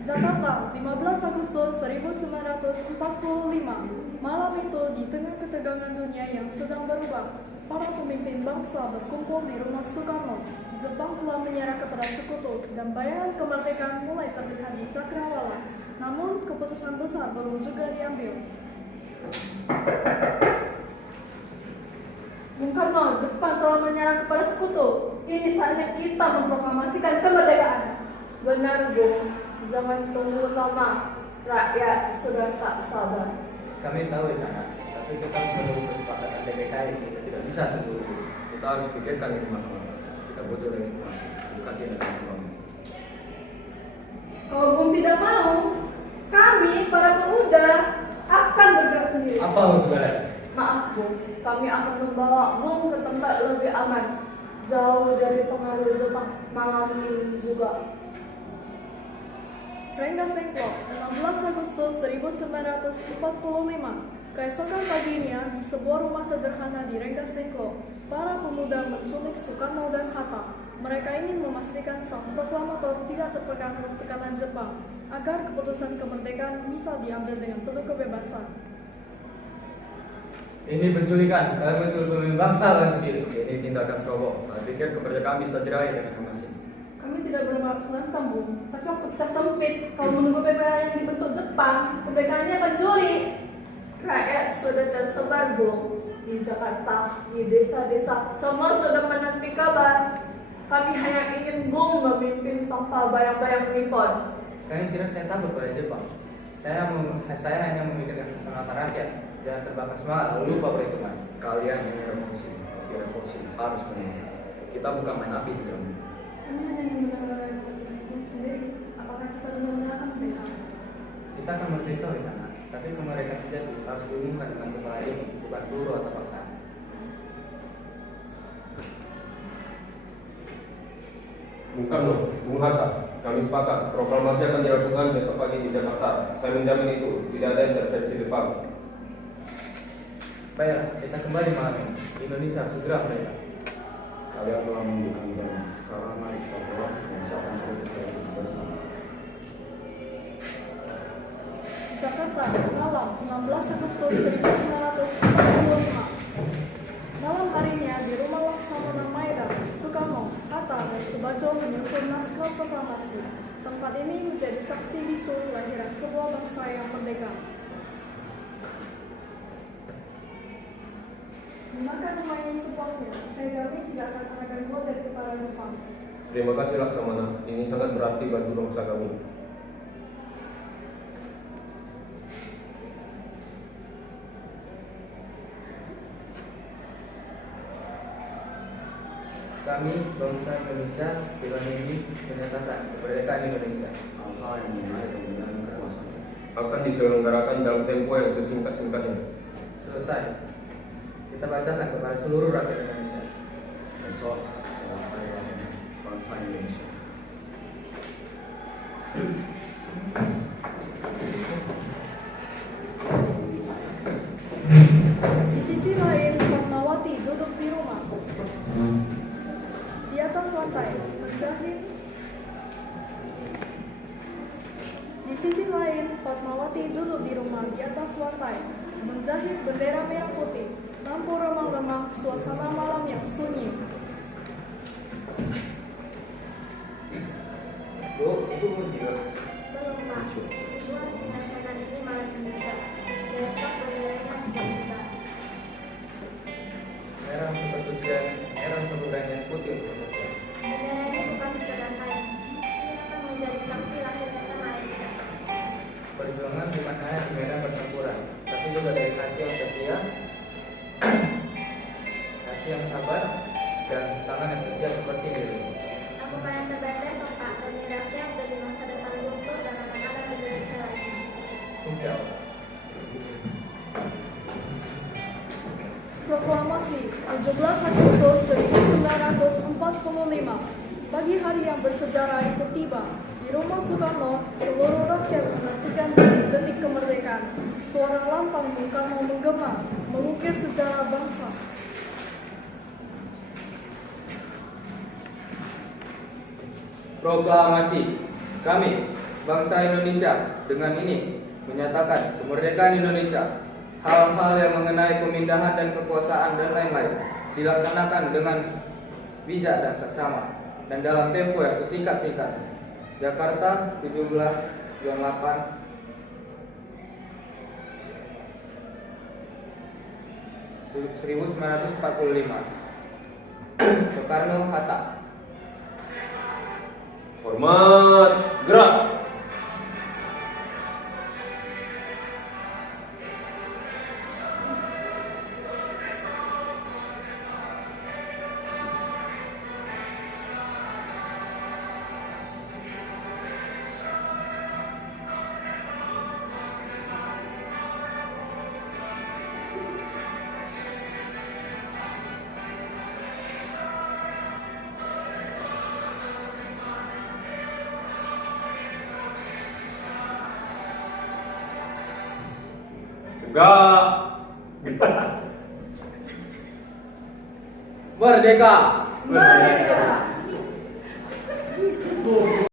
Jakarta, 15 Agustus 1945. Malam itu, di tengah ketegangan dunia yang sedang berubah, para pemimpin bangsa berkumpul di rumah Soekarno. Jepang telah menyerah kepada sekutu, dan bayangan kemerdekaan mulai terlihat di cakrawala. Namun, keputusan besar belum juga diambil. Bung Karno, Jepang telah menyerah kepada sekutu. Ini saatnya kita memproklamasikan kemerdekaan. Benar, Bung. Jangan tunggu lama. Rakyat sudah tak sabar. Kami tahu ya, Nana, tapi kita harus menunggu kesepakatan DPKI. Kita tidak bisa tunggu. Kita harus pikirkan ini matang-matang. Kita butuh legitimasi, bukan tindakan sembarangan. Kalau Bung tidak mau, kami para pemuda akan bergerak sendiri. Apa maksudnya? Maaf, Bung. Kami akan membawa Bung ke tempat lebih aman, jauh dari pengaruh Jepang malam ini juga. Renggas Dengklok, 16 Agustus 1945. Keesokan paginya, di sebuah rumah sederhana di Renggas Dengklok, para pemuda menculik Soekarno dan Hatta. Mereka ingin memastikan sang proklamator tidak terpengaruh tekanan Jepang, agar keputusan kemerdekaan bisa diambil dengan penuh kebebasan. Ini penculikan. Kalian menculik pemimpin bangsa kalian sendiri. Ini tindakan ceroboh. Kalian pikir kemerdekaan bisa diraih dengan emosi? Kami tidak bermaksud mengancam, Bung. Tapi waktu kita sempit, kalau menunggu PPA yang dibentuk Jepang, kebaikannya akan juri. Rakyat sudah tersebar, Bung. Di Jakarta, di desa-desa, semua sudah menanti kabar. Kami hanya ingin Bung memimpin tanpa bayang-bayang Nippon. Kalian kira saya takut pada Jepang? Saya hanya memikirkan keselamatan rakyat. Jangan terbakar semangat, lalu lupa perhitungan. Kalian ini revolusi, tapi revolusi harus menang. Kita bukan main api di dalam. Kami hanya ingin mendengar dari sendiri. Apakah kita benar-benar akan merdeka? Kita akan merdeka, Nana. Tapi kemerdekaan sejati harus diumumkan dengan kepala dingin, bukan peluru atau paksaan. Bung Karno, Bung Hatta, kami sepakat proklamasi akan dilakukan besok pagi di Jakarta. Saya menjamin itu, tidak ada intervensi Jepang. Baiklah, kita kembali malam ini. Indonesia segera merdeka. Kalian telah menunjukkan jalan. Sekarang mari kita pulang dan siapkan diri sebagai bersama. Jakarta, malam 16 Agustus 1945. Malam harinya di rumah Laksamana Maeda, Soekarno, Hatta, dan Soebardjo menyusun naskah proklamasi. Tempat ini menjadi saksi bisu kelahiran sebuah bangsa yang merdeka. Gunakan rumah ini sepuasnya. Saya jamin tidak akan ada gol dari tentara Jepang. Terima kasih Laksamana, ini sangat berarti bagi bangsa kami. Kami, bangsa Indonesia, dengan ini menyatakan kemerdekaan Indonesia. Hal-hal yang menarik penggunaan kekuasaan. Akan diselenggarakan dalam tempo yang sesingkat-singkatnya. Selesai. Kita bacakan kepada seluruh rakyat Indonesia. Besok adalah hari raya bangsa Indonesia. Di sisi lain, Fatmawati duduk di rumah. Di atas lantai, menjahit. Di sisi lain, Fatmawati duduk di rumah di atas lantai, menjahit bendera merah putih. Lampu remang-remang, suasana malam yang sunyi. Bu, itu juga. Belum, Pak. Ibu harus menyelesaikan ini malam ini juga. Besok benderanya harus dibuka. Merah untuk kesucian, merah untuk keberanian, putih untuk kesucian. Bendera ini bukan sekedar kain. Ini akan menjadi saksi lahirnya tanah air kita. Perjuangan bukan hanya di medan pertempuran, tapi juga dari hati yang setia, hati yang sabar, dan tangan yang setia seperti diri. Lakukan yang terbaik besok, Pak, demi rakyat, demi masa depan Guntur dan anak-anak Indonesia lainnya. Insya Allah. Proklamasi 17 Agustus 1945. Pagi hari yang bersejarah itu tiba. Di rumah Soekarno, seluruh rakyat menantikan detik-detik kemerdekaan. Suara lantang Bung Karno menggema, mengukir sejarah bangsa. Proklamasi. Kami, bangsa Indonesia dengan ini menyatakan kemerdekaan Indonesia. Hal-hal yang mengenai pemindahan dan kekuasaan dan lain-lain dilaksanakan dengan bijak dan seksama dan dalam tempo yang sesingkat-singkatnya. Jakarta 17/8 1945. Soekarno-Hatta. Hormat, gerak. Tegak. Merdeka. Merdeka.